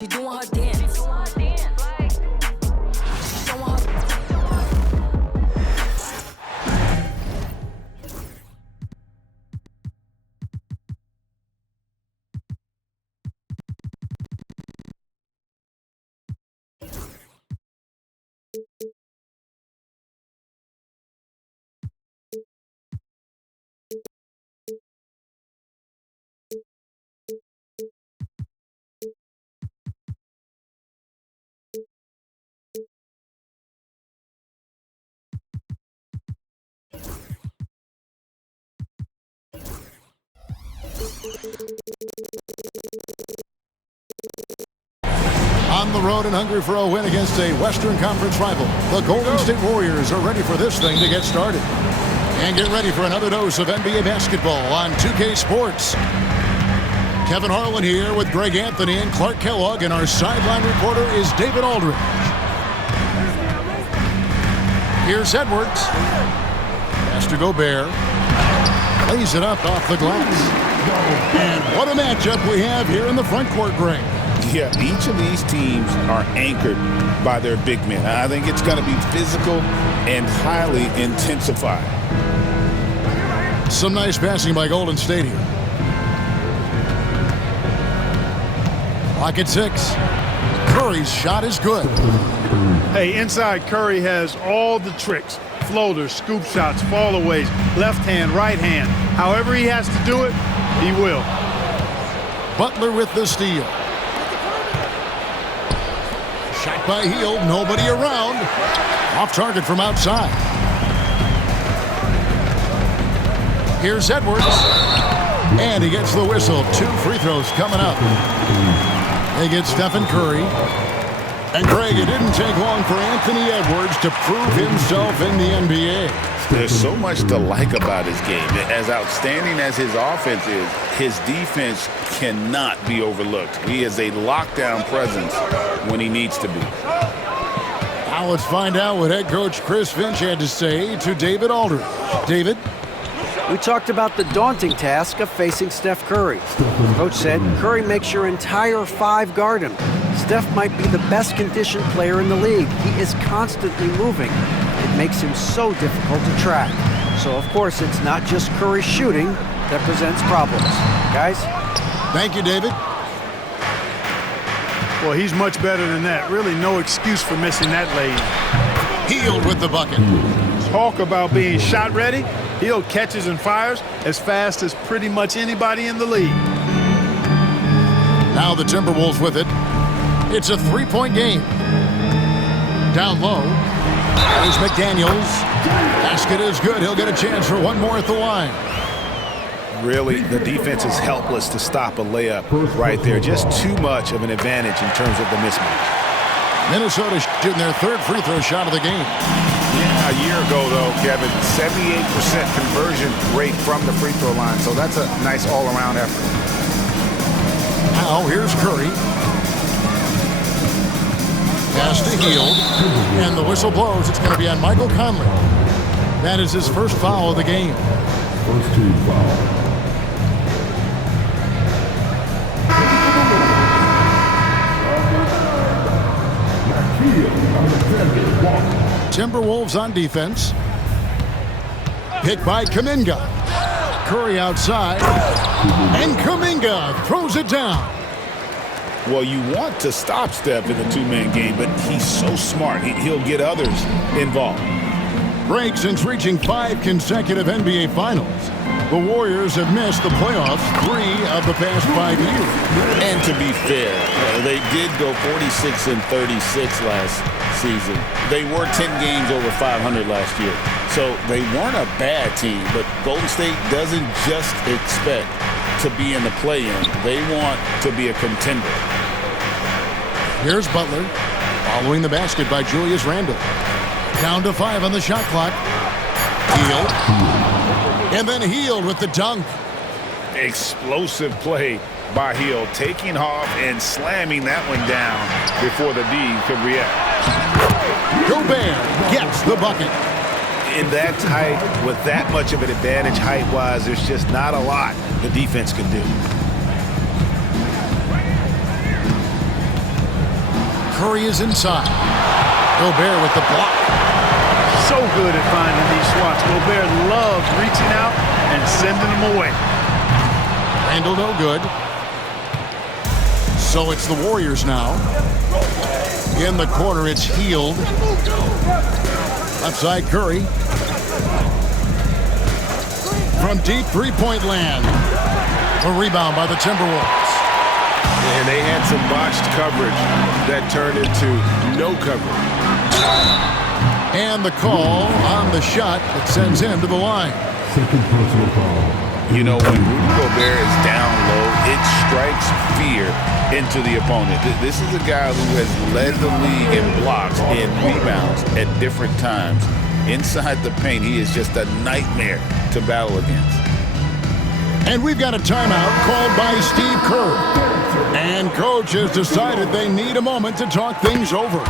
She doing her dance. On the road and hungry for a win against a Western Conference rival, the Golden State Warriors are ready for this thing to get started. And get ready for another dose of NBA basketball on 2K Sports. Kevin Harlan here with Greg Anthony and Clark Kellogg, and our sideline reporter is David Aldridge. Here's Edwards. Pass to Gobert. Lays it up off the glass. And what a matchup we have here in the front court, Greg. Yeah, each of these teams are anchored by their big men. I think it's going to be physical and highly intensified. Some nice passing by Golden State here. Clock at 6. Curry's shot is good. Hey, inside Curry has all the tricks. Floaters, scoop shots, fallaways, left hand, right hand. However he has to do it, he will. Butler with the steal. Shot by Hield, nobody around. Off target from outside. Here's Edwards. And he gets the whistle. 2 free throws coming up. They get Stephen Curry. And Greg, it didn't take long for Anthony Edwards to prove himself in the NBA. There's so much to like about his game. As outstanding as his offense is, his defense cannot be overlooked. He is a lockdown presence when he needs to be. Now let's find out what head coach Chris Finch had to say to David Aldridge. David? We talked about the daunting task of facing Steph Curry. Coach said Curry makes your entire 5 guard him. Steph might be the best conditioned player in the league. He is constantly moving. It makes him so difficult to track. So, of course, it's not just Curry shooting that presents problems. Guys? Thank you, David. Well, he's much better than that. Really no excuse for missing that lane. Hield with the bucket. Talk about being shot ready. Hield catches and fires as fast as pretty much anybody in the league. Now the Timberwolves with it. It's a 3-point game. Down low. There's McDaniels. Basket is good. He'll get a chance for one more at the line. Really, the defense is helpless to stop a layup right there. Just too much of an advantage in terms of the mismatch. Minnesota shooting their 3rd free throw shot of the game. Yeah, a year ago, though, Kevin, 78% conversion rate from the free throw line. So that's a nice all-around effort. Now here's Curry. Pass to Hield. And the whistle blows. It's going to be on Michael Conley. That is his first foul of the game. First team foul. Timberwolves on defense. Pick by Kuminga. Curry outside. And Kuminga throws it down. Well, you want to stop Steph in the 2-man game, but he's so smart. He'll get others involved. Break since reaching 5 consecutive NBA Finals. The Warriors have missed the playoffs 3 of the past 5 years. And to be fair, they did go 46-36 last season. They were 10 games over 500 last year. So they weren't a bad team, but Golden State doesn't just expect to be in the play-in. They want to be a contender. Here's Butler, following the basket by Julius Randle. Down to 5 on the shot clock. Hield. And then Hield with the dunk. Explosive play by Hield, taking off and slamming that one down before the D could react. Gobert gets the bucket. In that tight, with that much of an advantage height-wise, there's just not a lot the defense can do. Curry is inside. Gobert with the block. So good at finding these swats. Gobert loves reaching out and sending them away. Randle no good. So it's the Warriors now. In the corner, it's Hield. Left side, Curry. From deep three-point land. A rebound by the Timberwolves. And they had some botched coverage that turned into no coverage. And the call on the shot that sends him to the line. Second personal foul. You know, when Rudy Gobert is down low, it strikes fear into the opponent. This is a guy who has led the league in blocks and rebounds at different times. Inside the paint, he is just a nightmare to battle against. And we've got a timeout called by Steve Kerr. And coach has decided they need a moment to talk things over.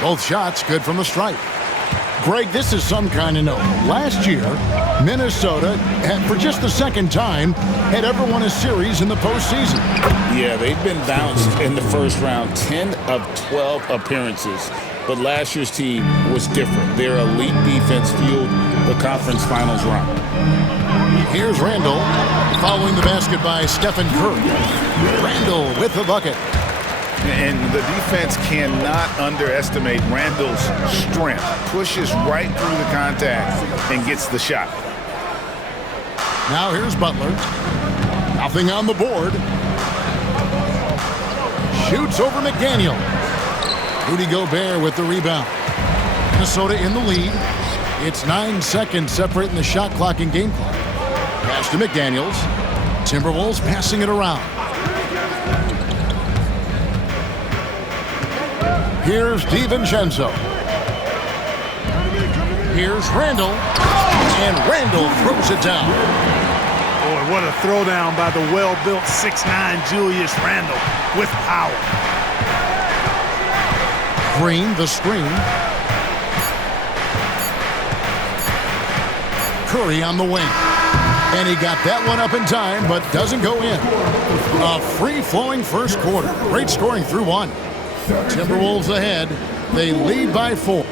Both shots good from the stripe. Greg, this is some kind of note. Last year, Minnesota had, for just the second time, had ever won a series in the postseason. Yeah, they've been bounced in the first round, 10 of 12 appearances. But last year's team was different. Their elite defense fueled the conference finals run. Here's Randle, following the basket by Stephen Curry. Randle with the bucket. And the defense cannot underestimate Randle's strength. Pushes right through the contact and gets the shot. Now here's Butler. Nothing on the board. Shoots over McDaniel. Rudy Gobert with the rebound. Minnesota in the lead. It's 9 seconds separating the shot clock and game clock. Pass to McDaniels. Timberwolves passing it around. Here's DiVincenzo. Here's Randle. And Randle throws it down. Boy, what a throwdown by the well-built 6'9" Julius Randle with power. Green, the screen. Curry on the wing. And he got that one up in time, but doesn't go in. A free-flowing first quarter. Great scoring through one. Timberwolves ahead. They lead by 4.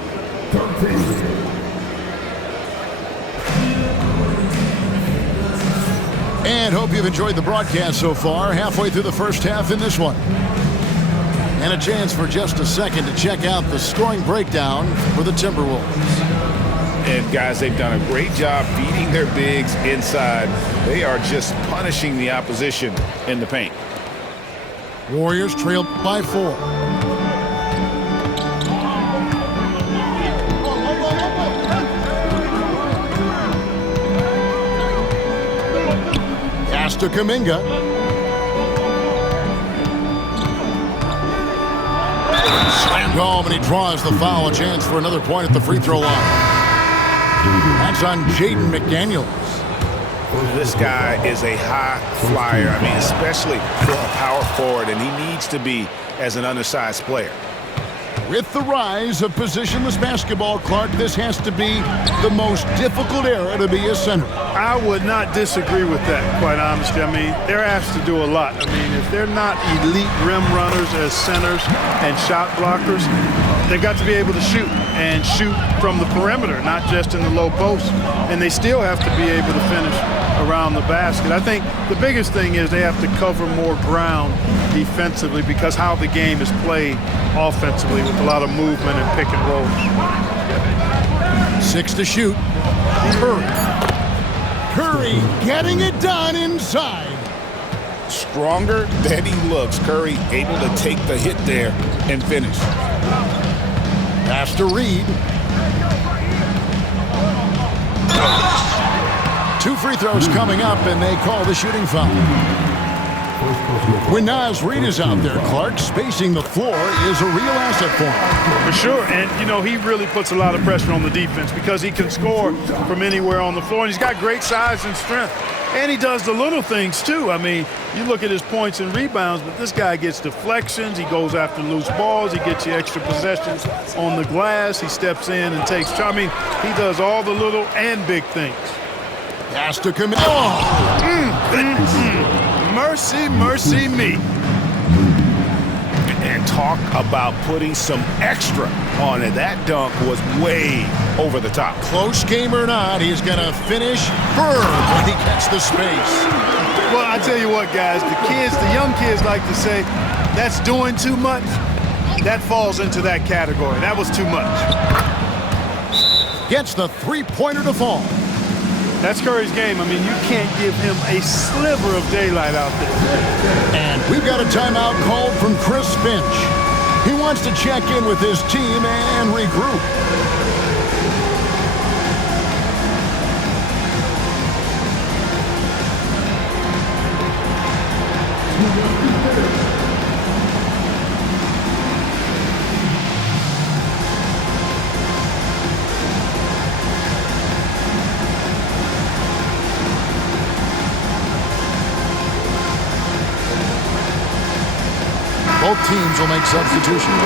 And hope you've enjoyed the broadcast so far. Halfway through the first half in this one. And a chance for just a second to check out the scoring breakdown for the Timberwolves. And guys, they've done a great job feeding their bigs inside. They are just punishing the opposition in the paint. Warriors trail by 4. Pass to Kuminga. Slammed home, and he draws the foul. A chance for another point at the free throw line. That's on Jaden McDaniels. This guy is a high flyer. I mean, especially for a power forward, and he needs to be as an undersized player. With the rise of positionless basketball, Clark, this has to be the most difficult era to be a center. I would not disagree with that, quite honestly. I mean, they're asked to do a lot. I mean, if they're not elite rim runners as centers and shot blockers, they've got to be able to shoot and shoot from the perimeter, not just in the low post. And they still have to be able to finish around the basket. I think the biggest thing is they have to cover more ground defensively because how the game is played offensively with a lot of movement and pick and roll. 6 to shoot. Curry getting it done inside. Stronger than he looks. Curry able to take the hit there and finish. Pass to Reed. 2 free throws coming up, and they call the shooting foul. When Naz Reid is out there, Clark, spacing the floor is a real asset for him. For sure, and you know, he really puts a lot of pressure on the defense because he can score from anywhere on the floor, and he's got great size and strength. And he does the little things too. I mean, you look at his points and rebounds, but this guy gets deflections, he goes after loose balls, he gets you extra possessions on the glass, he steps in and takes charge. I mean, he does all the little and big things. Has to come in. Oh! Mercy, mercy me. And talk about putting some extra on it. That dunk was way over the top. Close game or not, he's going to finish firm when he gets the space. Well, I tell you what, guys, the young kids like to say, that's doing too much. That falls into that category. That was too much. Gets the three-pointer to fall. That's Curry's game. I mean, you can't give him a sliver of daylight out there. And we've got a timeout called from Chris Finch. He wants to check in with his team and regroup. Both teams will make substitutions.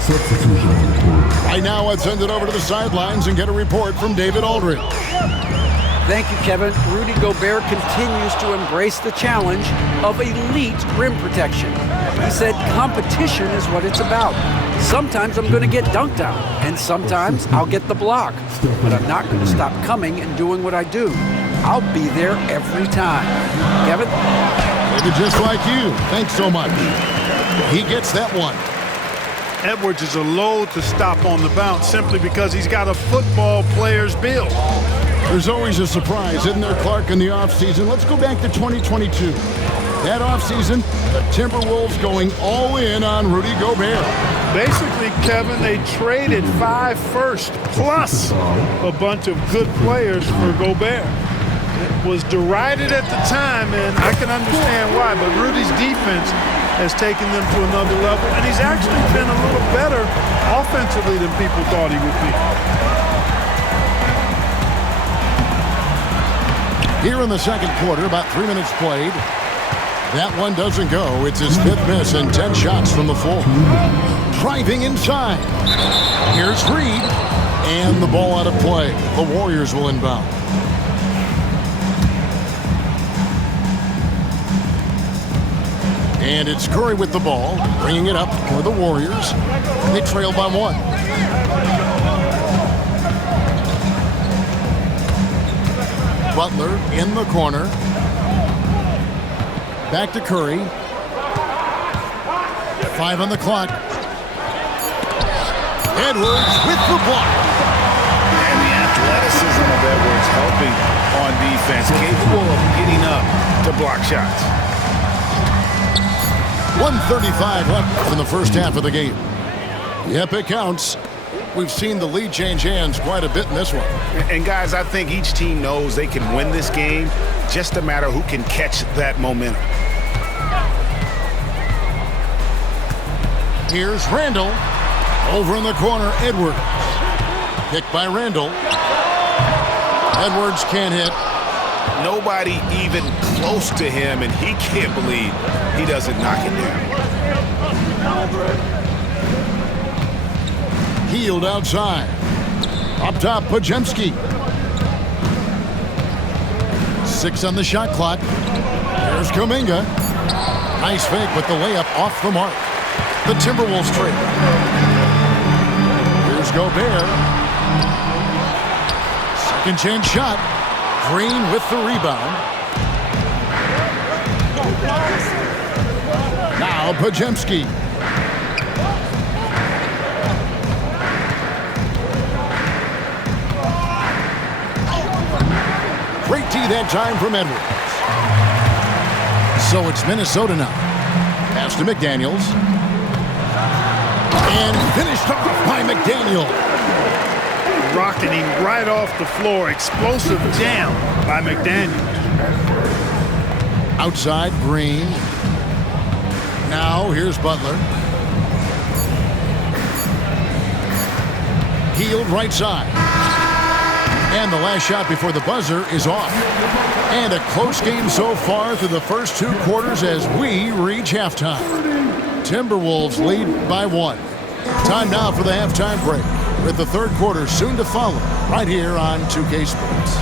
Substitution report. Right now, let's send it over to the sidelines and get a report from David Aldridge. Thank you, Kevin. Rudy Gobert continues to embrace the challenge of elite rim protection. He said competition is what it's about. Sometimes I'm going to get dunked on, and sometimes I'll get the block. But I'm not going to stop coming and doing what I do. I'll be there every time. Kevin? Maybe just like you. Thanks so much. He gets that one. Edwards is a load to stop on the bounce simply because he's got a football player's build. There's always a surprise, isn't there, Clark, in the offseason? Let's go back to 2022. That offseason, the Timberwolves going all in on Rudy Gobert. Basically, Kevin, they traded 5 firsts plus a bunch of good players for Gobert. It was derided at the time, and I can understand why, but Rudy's defense has taken them to another level, and he's actually been a little better offensively than people thought he would be. Here in the second quarter, about 3 minutes played. That one doesn't go. It's his 5th miss and 10 shots from the floor. Driving inside. Here's Reed. And the ball out of play. The Warriors will inbound. And it's Curry with the ball, bringing it up for the Warriors. They trail by 1. Butler in the corner. Back to Curry. 5 on the clock. Edwards with the block. And the athleticism of Edwards helping on defense, capable of getting up to block shots. 1:35 left in the first half of the game. Yep, it counts. We've seen the lead change hands quite a bit in this one. And guys, I think each team knows they can win this game. Just a matter who can catch that momentum. Here's Randall. Over in the corner, Edwards. Picked by Randall. Edwards can't hit. Nobody even close to him, and he can't believe he doesn't knock it down. Healed outside. Up top, Pajemski. 6 on the shot clock. Here's Kuminga. Nice fake with the layup off the mark. The Timberwolves trail. Here's Gobert. Second chance shot. Green with the rebound. Now Pajemski. Great D that time from Edwards. So it's Minnesota now. Pass to McDaniels. And finished off by McDaniel. Rocking him right off the floor. Explosive jam by McDaniels. Outside, Green. Now, here's Butler. Healed right side. And the last shot before the buzzer is off. And a close game so far through the first 2 quarters as we reach halftime. Timberwolves lead by 1. Time now for the halftime break, with the third quarter soon to follow, right here on 2K Sports.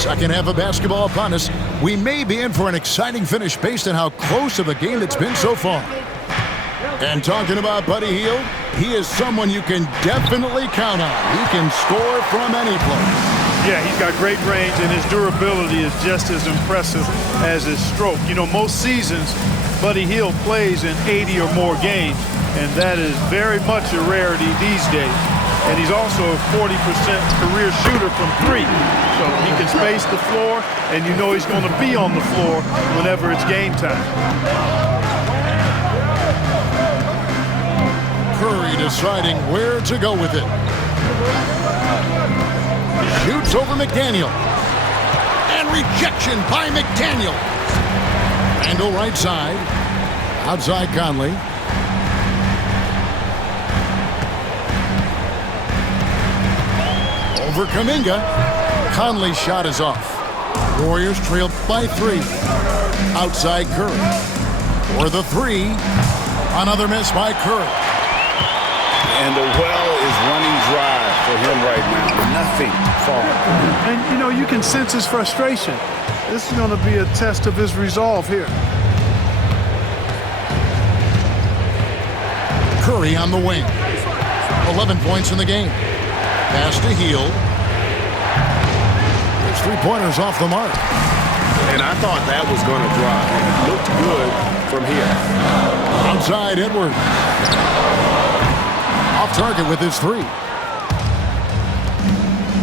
Second half of basketball upon us. We may be in for an exciting finish based on how close of a game it's been so far. And talking about Buddy Hield, he is someone you can definitely count on. He can score from any place. Yeah, he's got great range, and his durability is just as impressive as his stroke. You know, most seasons, Buddy Hield plays in 80 or more games, and that is very much a rarity these days. And he's also a 40% career shooter from three. So he can space the floor, and you know he's going to be on the floor whenever it's game time. Curry deciding where to go with it. Shoots over McDaniel. And rejection by McDaniel. Randall right side. Outside Conley. Over Kuminga. Conley's shot is off. Warriors trail by 3. Outside Curry. For the 3. Another miss by Curry. And the well is running dry for him right now. Nothing falling. And, you know, you can sense his frustration. This is going to be a test of his resolve here. Curry on the wing. 11 points in the game. Pass to Hield. His three-pointers off the mark. And I thought that was going to drop. It looked good from here. Outside Edwards. Off target with his 3.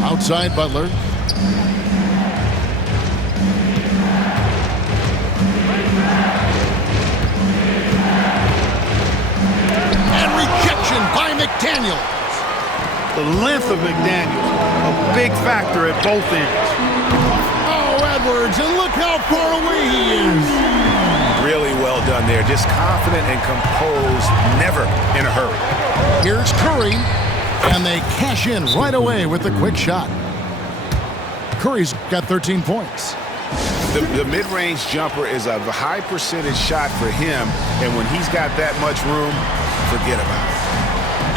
Outside Butler. And rejection by McDaniels. The length of McDaniels, a big factor at both ends. Oh, Edwards, and look how far away he is. Really well done there. Just confident and composed, never in a hurry. Here's Curry, and they cash in right away with the quick shot. Curry's got 13 points. The mid-range jumper is a high percentage shot for him, and when he's got that much room, forget about it.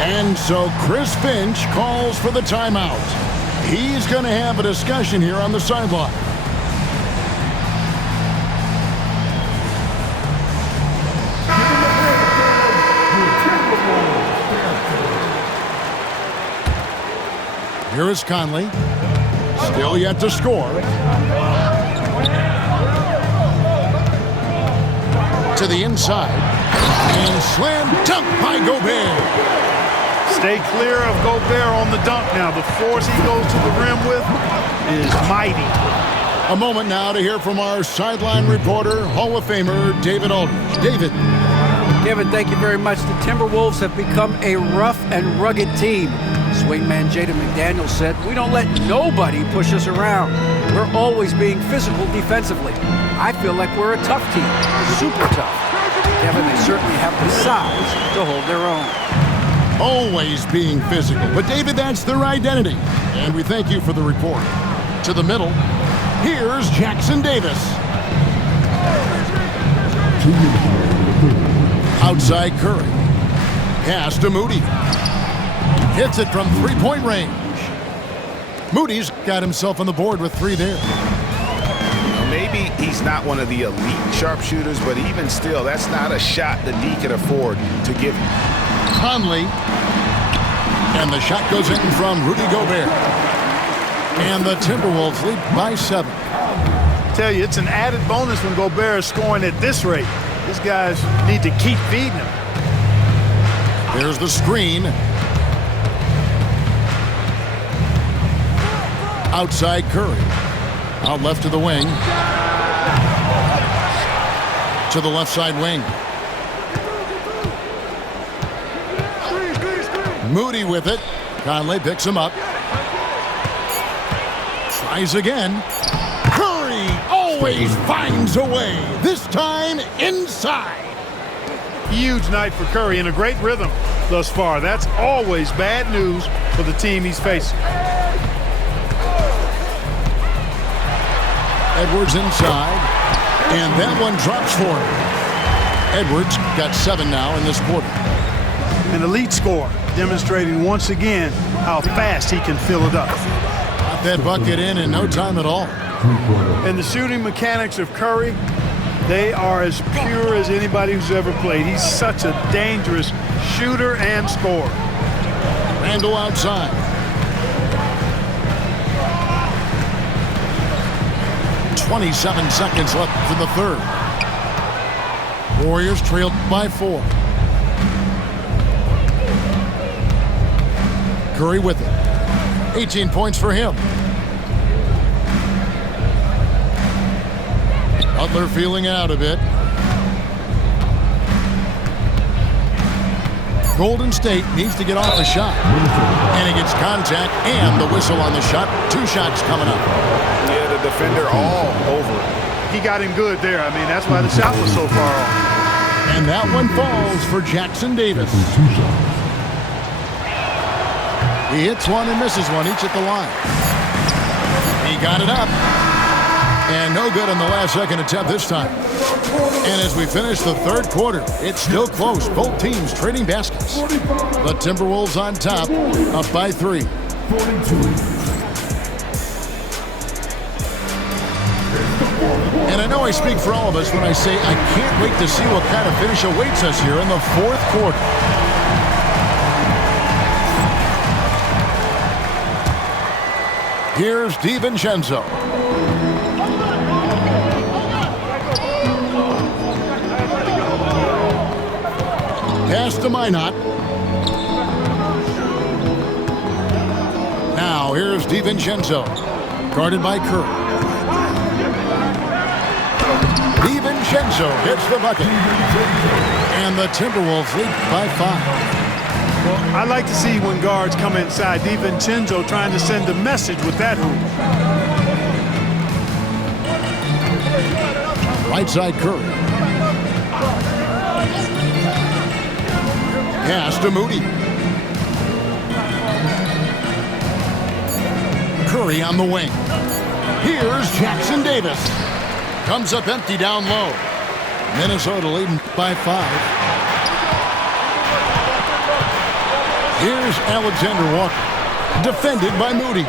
And so Chris Finch calls for the timeout. He's going to have a discussion here on the sideline. Here is Conley. Still yet to score. To the inside. And slam dunk by Gobert. Stay clear of Gobert on the dunk now. The force he goes to the rim with is mighty. A moment now to hear from our sideline reporter, Hall of Famer David Aldridge. David. Kevin, thank you very much. The Timberwolves have become a rough and rugged team. Swingman Jaden McDaniels said, "We don't let nobody push us around. We're always being physical defensively. I feel like we're a tough team, super tough." Kevin, they certainly have the size to hold their own. Always being physical. But, David, that's their identity. And we thank you for the report. To the middle, here's Jackson Davis. Outside Curry. Pass to Moody. Hits it from three-point range. Moody's got himself on the board with 3 there. Maybe he's not one of the elite sharpshooters, but even still, that's not a shot that D can afford to give him. Conley. And the shot goes in from Rudy Gobert. And the Timberwolves lead by 7. I tell you, it's an added bonus when Gobert is scoring at this rate. These guys need to keep feeding him. There's the screen. Outside Curry. Out left to the wing. To the left side wing. Moody with it. Conley picks him up. Tries again. Curry always finds a way. This time inside. Huge night for Curry and a great rhythm thus far. That's always bad news for the team he's facing. Edwards inside. And that one drops for him. Edwards got 7 now in this quarter. An elite scorer, demonstrating once again how fast he can fill it up. Got that bucket in no time at all. And the shooting mechanics of Curry, they are as pure as anybody who's ever played. He's such a dangerous shooter and scorer. Randall outside. .27 seconds left in the third. Warriors trailed by 4. Curry with it. 18 points for him. Butler feeling out a bit. Golden State needs to get off a shot. And he gets contact and the whistle on the shot. 2 shots coming up. Yeah, the defender all over it. He got him good there. I mean, that's why the shot was so far off. And that one falls for Jackson Davis. He hits one and misses one, each at the line. He got it up. And no good on the last second attempt this time. And as we finish the third quarter, it's still close. Both teams trading baskets. The Timberwolves on top, up by 3. And I know I speak for all of us when I say I can't wait to see what kind of finish awaits us here in the fourth quarter. Here's DiVincenzo. Pass to Minot. Now here's DiVincenzo. Guarded by Kerr. DiVincenzo hits the bucket. And the Timberwolves lead by 5. Well, I like to see when guards come inside. DiVincenzo trying to send a message with that hoop. Right side Curry. Pass to Moody. Curry on the wing. Here's Jackson Davis. Comes up empty down low. Minnesota leading by 5. Here's Alexander Walker. Defended by Moody.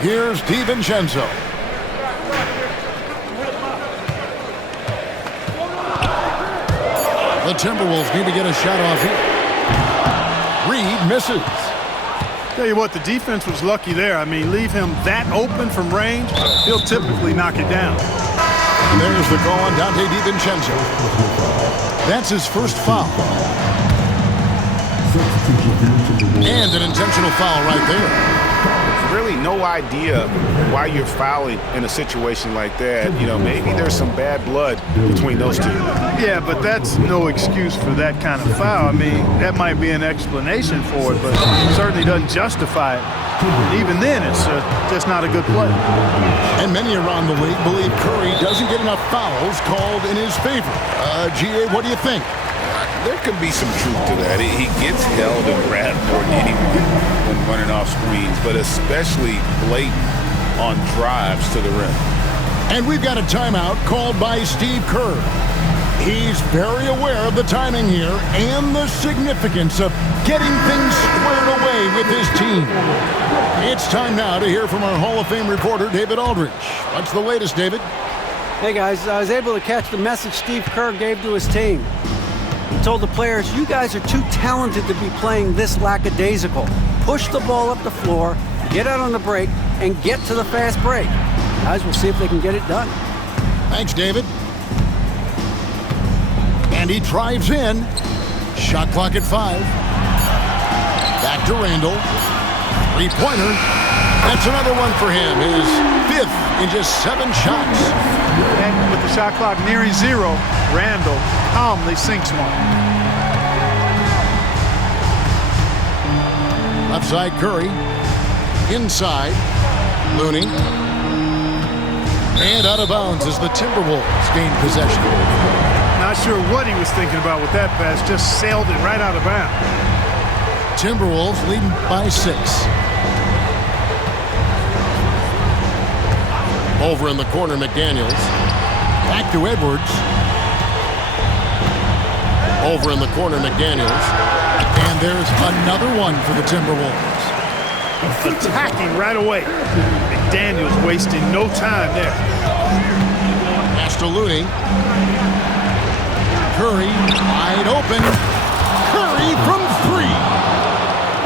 Here's DiVincenzo. The Timberwolves need to get a shot off here. Reed misses. Tell you what, the defense was lucky there. I mean, leave him that open from range, he'll typically knock it down. And there's the call on Dante DiVincenzo. That's his first foul. And an intentional foul right there. Really no idea why you're fouling in a situation like that. You know, maybe there's some bad blood between those two. Yeah, but that's no excuse for that kind of foul. I mean, that might be an explanation for it, but it certainly doesn't justify it. And even then, it's just not a good play. And many around the league believe Curry doesn't get enough fouls called in his favor. GA, what do you think? There could be some truth to that. He gets held and grabbed more than anyone when running off screens, but especially blatant on drives to the rim. And we've got a timeout called by Steve Kerr. He's very aware of the timing here and the significance of getting things squared away with his team. It's time now to hear from our Hall of Fame reporter, David Aldridge. What's the latest, David? Hey guys, I was able to catch the message Steve Kerr gave to his team. He told the players, you guys are too talented to be playing this lackadaisical. Push the ball up the floor, get out on the break, and get to the fast break. Guys, we'll see if they can get it done. Thanks, David. And he drives in. Shot clock at 5. Back to Randall. 3-pointer. That's another one for him. His 5th in just 7 shots. And with the shot clock nearing 0, Randall calmly sinks one. Left side Curry. Inside. Looney. And out of bounds as the Timberwolves gain possession. Not sure what he was thinking about with that pass. Just sailed it right out of bounds. Timberwolves leading by 6. Over in the corner, McDaniels. Back to Edwards. Over in the corner, McDaniels. And there's another one for the Timberwolves. Attacking right away. Daniels wasting no time there. Pass to Looney. Curry wide open. Curry from 3.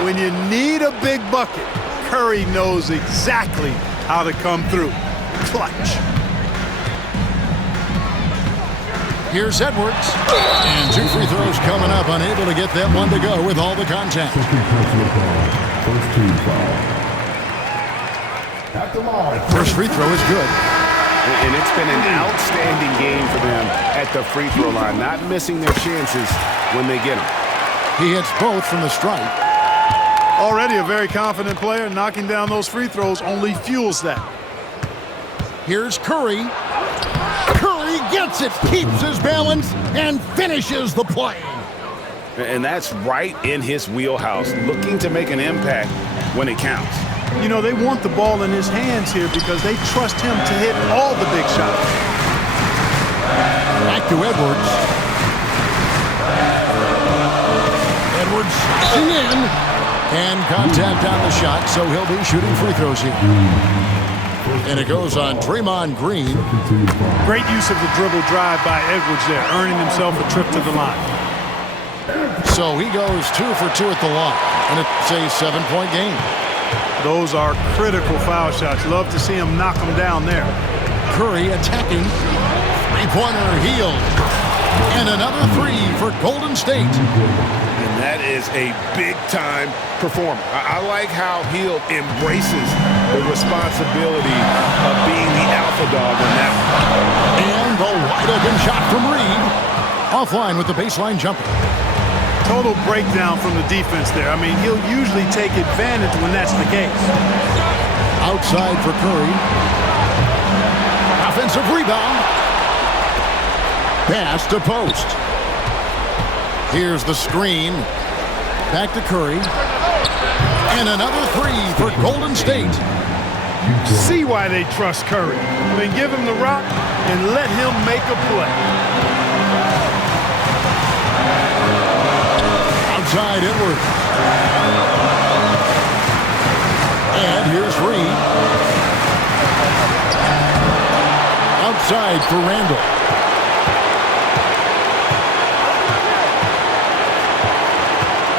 When you need a big bucket, Curry knows exactly how to come through. Clutch. Here's Edwards. And 2 free throws coming up. Unable to get that one to go with all the contact. First team foul. At the line. First free throw is good. And it's been an outstanding game for them at the free throw line, not missing their chances when they get them. He hits both from the stripe. Already a very confident player. Knocking down those free throws only fuels that. Here's Curry. Curry gets it, keeps his balance, and finishes the play. And that's right in his wheelhouse, looking to make an impact when it counts. You know, they want the ball in his hands here because they trust him to hit all the big shots. Back to Edwards. Edwards slashing in. And contact on the shot, so he'll be shooting free throws here. And it goes on Draymond Green. Great use of the dribble drive by Edwards there, earning himself a trip to the line. So he goes 2 for 2 at the line. And it's a 7-point game. Those are critical foul shots. Love to see him knock them down there. Curry attacking. Three-pointer Hield. And another 3 for Golden State. And that is a big-time performer. I like how Hield embraces the responsibility of being the alpha dog in that one. And the wide-open shot from Reed. Offline with the baseline jumper. Total breakdown from the defense there. I mean, he'll usually take advantage when that's the case. Outside for Curry. Offensive rebound. Pass to post. Here's the screen. Back to Curry. And another 3 for Golden State. See why they trust Curry. Then give him the rock and let him make a play. Outside Edwards. And here's Reed. Outside for Randall.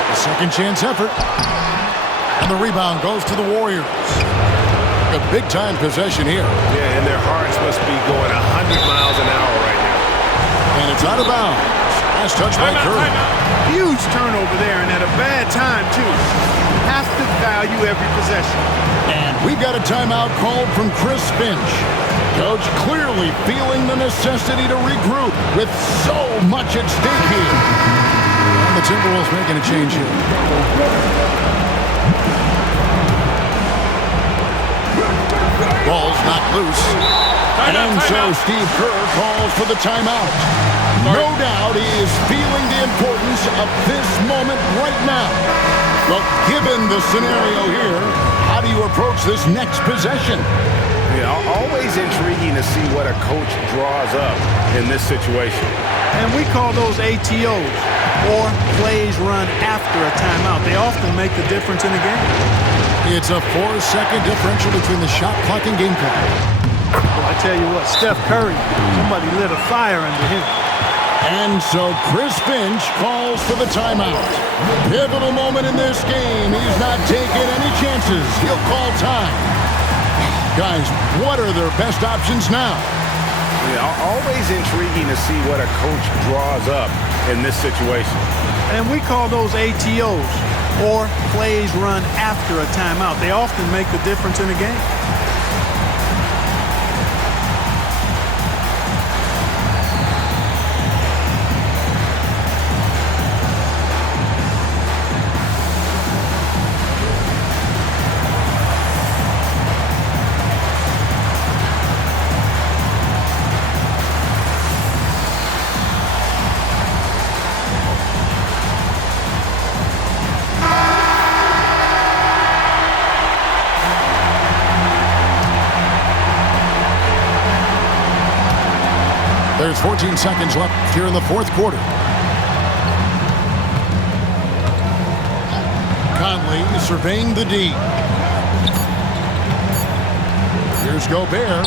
A second chance effort. And the rebound goes to the Warriors. A big-time possession here. Yeah, and their hearts must be going 100 miles an hour right now. And it's out of bounds. Last touch by Curry. Huge turnover there, and at a bad time, too. Has to value every possession. And we've got a timeout called from Chris Finch. Coach clearly feeling the necessity to regroup with so much at stake here. And the Timberwolves making a change here. Ball's not loose. And so Steve Kerr calls for the timeout. No doubt he is feeling the importance of this moment right now. But given the scenario here, how do you approach this next possession? Yeah, always intriguing to see what a coach draws up in this situation. And we call those ATOs, or plays run after a timeout. They often make the difference in a game. It's a 4-second differential between the shot clock and game clock. Well, I tell you what, Steph Curry, somebody lit a fire under him. And so Chris Finch calls for the timeout. Pivotal moment in this game. He's not taking any chances. He'll call time. Guys, what are their best options now? Yeah, always intriguing to see what a coach draws up in this situation. And we call those ATOs, or plays run after a timeout. They often make the difference in a game. There's 14 seconds left here in the fourth quarter. Conley surveying the D. Here's Gobert.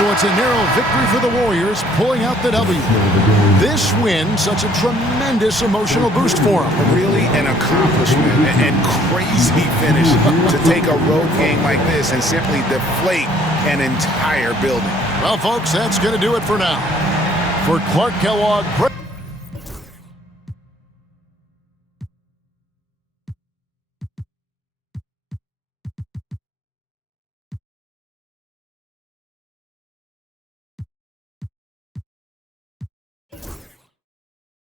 So it's a narrow victory for the Warriors, pulling out the W. This win, such a tremendous emotional boost for them. Really an accomplishment and crazy finish to take a road game like this and simply deflate an entire building. Well, folks, that's going to do it for now. For Clark Kellogg...